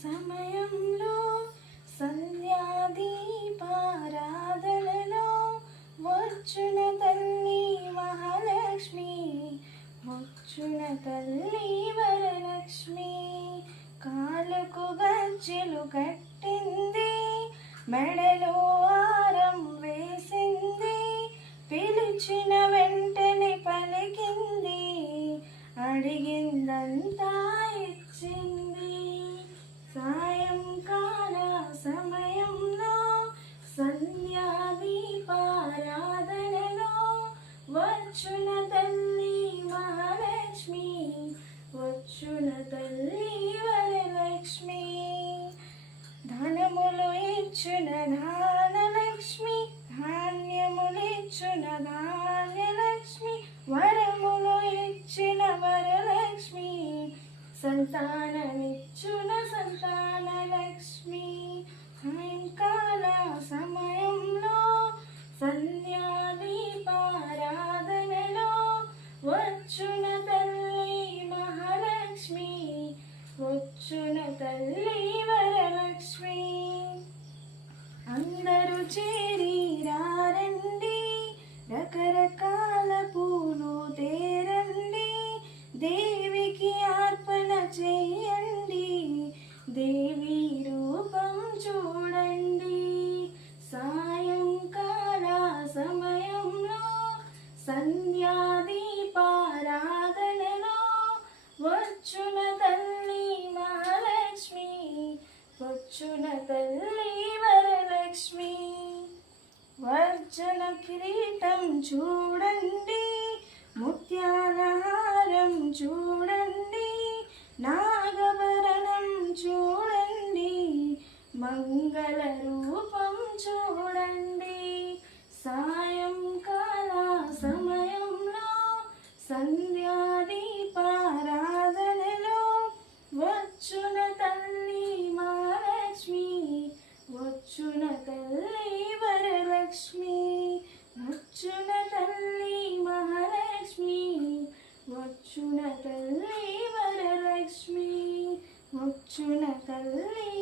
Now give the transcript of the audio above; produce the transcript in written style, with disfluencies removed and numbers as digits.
సమయంలో సంధ్యాదీపారాధనలో వచ్చున తల్లి మహాలక్ష్మి, వచ్చున తల్లి వరలక్ష్మి. కాలుకు గజ్జెలు కట్టింది, మెడలో ఆరం వేసింది, పిలిచిన వెంటనే పలికింది, అడిగిందంతా ఇచ్చింది. సాయంకాల సమయంలో సంధ్యాదీపారాధనలో వచ్చున తల్లి మహాలక్ష్మి, వచ్చున తల్లి వరలక్ష్మి. ధనములు ఇచ్చున ధానలక్ష్మి, ధాన్యములు ఇచ్చున ధాన్యలక్ష్మి, వరములు ఇచ్చిన వరలక్ష్మి, సంతానమిచ్చున సంతానలక్ష్మి. సాయంకాల సమయంలో సంధ్యాదీపారాధనలో వచ్చున తల్లి మహాలక్ష్మి, వచ్చున తల్లి వరలక్ష్మి. అందరూ చేరి రండి, రకరకాల పూలు తేరండి, దేవికి అర్పణ చేయండి, దేవి రూపం చూడండి. సాయంకాల సమయంలో సంధ్యాదీపారాధనలో వచ్చున తల్లి మహాలక్ష్మి, వచ్చున తల్లి వరలక్ష్మి. వర్జన కిరీటం చూడండి, ముత్యాల హారం చూడండి, నాగభరణం చూడండి, మంగళ రూపం చూడండి. సాయంకాల సమయంలో సంధ్యాదీపారాధనలో వచ్చున తల్లి మహాలక్ష్మి, వచ్చున తల్లి వరలక్ష్మి, వచ్చున తల్లి మహాలక్ష్మి, వచ్చున తల్లి వరలక్ష్మి, వచ్చున తల్లి